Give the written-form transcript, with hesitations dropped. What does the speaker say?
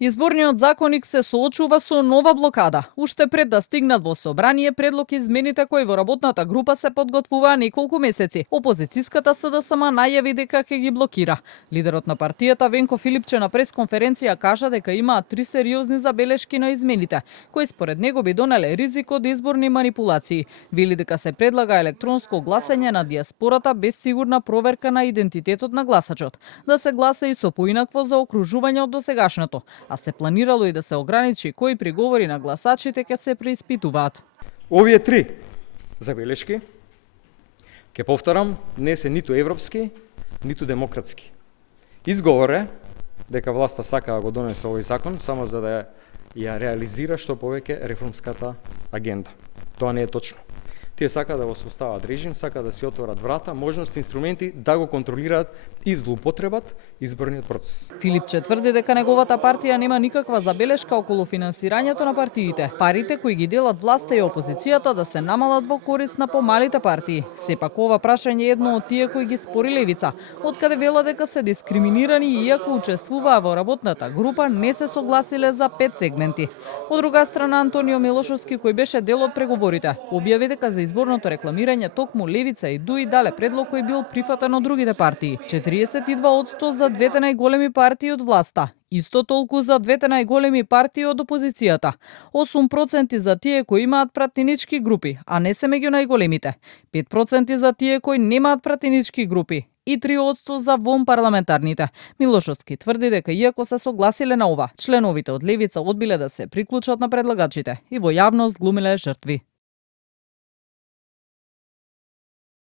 Изборниот законник се соочува со нова блокада. Уште пред да стигнат во собрание, предлог измените кои во работната група се подготвуваа неколку месеци. Опозицијската СДСМ најави дека ќе ги блокира. Лидерот на партијата Венко Филипче на пресконференција кажа дека имаат 3 сериозни забелешки на измените, кои според него би донеле ризик од изборни манипулации. Вели дека се предлага електронско гласање на диаспората без сигурна проверка на идентитетот на гласачот, да се гласа и со поинакво заокружување од досегашното, а се планирало и да се ограничи кои приговори на гласачите ќе се преиспитуваат. Овие 3 забелешки, ќе повторам, не се ниту европски, ниту демократски. Изговор е дека власта сака да го донесе овој закон само за да ја реализира што повеќе реформската агенда. Тоа не е точно. Тие сака да го состават режим, сака да си отворат врата, можности, инструменти да го контролираат и злоупотребат изборниот процес. Филипче тврди дека неговата партија нема никаква забелешка околу финансирањето на партиите. Парите кои ги делат власта и опозицијата да се намалат во корист на помалите партии. Сепак ова прашање е едно од тие кои ги спори левица, откаде вела дека се дискриминирани и иако учествуваа во работната група не се согласиле за 5 сегменти. Од друга страна Антонио Милошовски, кој беше дел од преговорите, објави дека за изборното рекламирање токму левица и ДУИ дале предлог кој бил прифатен од другите партии. 42% за двете најголеми партии од власта, исто толку за двете најголеми партии од опозицијата, 8% за тие кои имаат пратенички групи, а не се меѓу најголемите, 5% за тие кои немаат пратенички групи и 3% за вонпарламентарните. Милошовски тврди дека иако се согласиле на ова, членовите од левица одбиле да се приклучат на предлагачите и во јавност глумиле жртви.